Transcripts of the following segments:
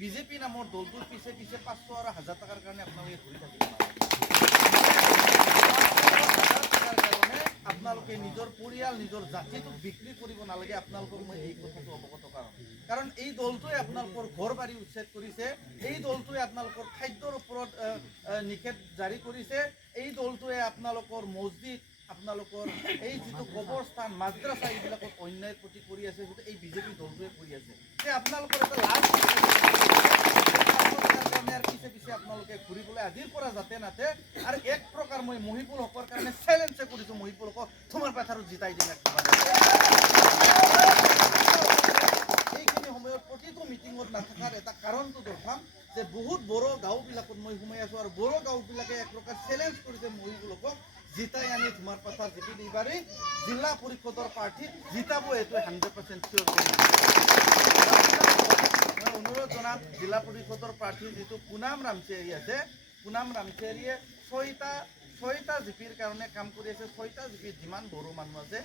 BJP নামৰ দলটোৰ পিছে পিছে 500 আৰু 1000 টকাৰ কাৰণে আপোনালোকে ঘূৰি থাকিব নালাগে। আপোনালোকে নিজৰ পৰিয়াল নিজৰ জাতিটোক বিক্ৰী কৰিব নালাগে। আপোনালোকক মই এই কথাটো অৱগত কৰাম, কাৰণ এই দলটোৱে আপোনালোকৰ ঘৰ বাৰী উচ্ছেদ কৰিছে, এই দলটোৱে আপোনালোকৰ খাদ্যৰ ওপৰত নিষেধ জাৰি কৰিছে, এই দলটোৱে আপোনালোকৰ মছজিদ আপোনালোকৰ এই যিটো কবৰস্থান মাদ্ৰাছা এইবিলাকত অন্যায়ৰ প্ৰতি কৰি আছে, যিটো এই বিজেপি দলটোৱে কৰি আছে। যে আপোনালোকৰ এটা লাভ পিছে পিছে আপোনালোকে ঘূৰিবলৈ আজিৰ পৰা যাতে নাতে। আৰু এক প্ৰকাৰ মই মহিপুৰ হকৰ কাৰণে চেলেঞ্জ কৰিছোঁ, মহিপুৰ হকক তোমাৰ পথাৰত জিতাই দিম। এইখিনি সময়ত প্ৰতিটো মিটিঙত নাথাকাৰ এটা কাৰণটো দৰ্শাম যে বহুত বড়ো গাঁওবিলাকত মই সোমাই আছোঁ, আৰু বড়ো গাঁওবিলাকে এক প্ৰকাৰ চেলেঞ্জ কৰিছে মহিপুৰ হকক জিতাই আনি তোমাৰ পথাৰ জিকি দিবাৰি জিলা পৰিষদৰ প্ৰাৰ্থী জিতাব, এইটো 100% চিয়'ৰ কৰি মই অনুৰোধ জনাম। জিলা পৰিষদৰ প্ৰাৰ্থী যিটো পুনাম ৰামচিয়াৰী আছে, পুনাম ৰামচিয়াৰীয়ে 6টা জিপিৰ কাৰণে কাম কৰি আছে। 6টা জিপিত যিমান বড়ো মানুহ আছে,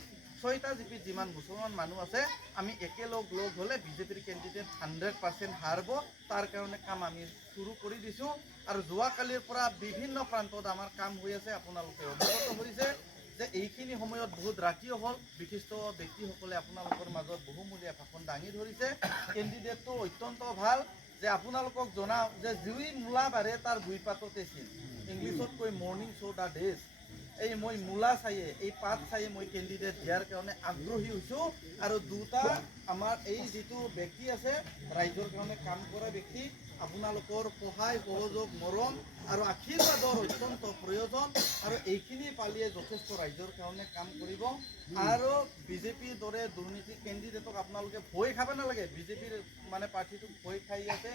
6টা জিপিত যিমান মুছলমান মানুহ আছে, আমি একেলগ হ'লে বিজেপিৰ কেণ্ডিডেট 100% হাৰিব। তাৰ কাৰণে কাম আমি শুৰু কৰি দিছোঁ, আৰু যোৱাকালিৰ পৰা বিভিন্ন প্ৰান্তত আমাৰ কাম হৈ আছে। আপোনালোকে অৱগত কৰিছে যে এইখিনি সময়ত বহুত ৰাতিও হ'ল, বিশিষ্ট ব্যক্তিসকলে আপোনালোকৰ মাজত বহুমূলীয়া ভাষণ দাঙি ধৰিছে। কেণ্ডিডেটটো অত্যন্ত ভাল, যে আপোনালোকক জনাওঁ যে জুই মূলা বাঢ়ে তাৰ গুই পাততে চিন, ইংলিছত কৈ মৰ্ণিং শ্ব' দ্য ডেজ। এই মই মূলা চায়ে, এই পাত চায়ে মই কেণ্ডিডেট দিয়াৰ কাৰণে আগ্ৰহী হৈছোঁ। আৰু দুটা আমাৰ এই যিটো ব্যক্তি আছে ৰাইজৰ কাৰণে কাম কৰা ব্যক্তি, আপোনালোকৰ সহায় সহযোগ মৰম আৰু আশীৰ্বাদৰ অত্যন্ত প্ৰয়োজন, আৰু এইখিনি পালিয়ে যথেষ্ট ৰাইজৰ কাৰণে কাম কৰিব। আৰু বিজেপিৰ দৰে দুৰ্নীতি কেণ্ডিডেটক আপোনালোকে ভয় খাব নালাগে। বিজেপিৰ মানে প্ৰাৰ্থীটোক ভয় খাই আছে,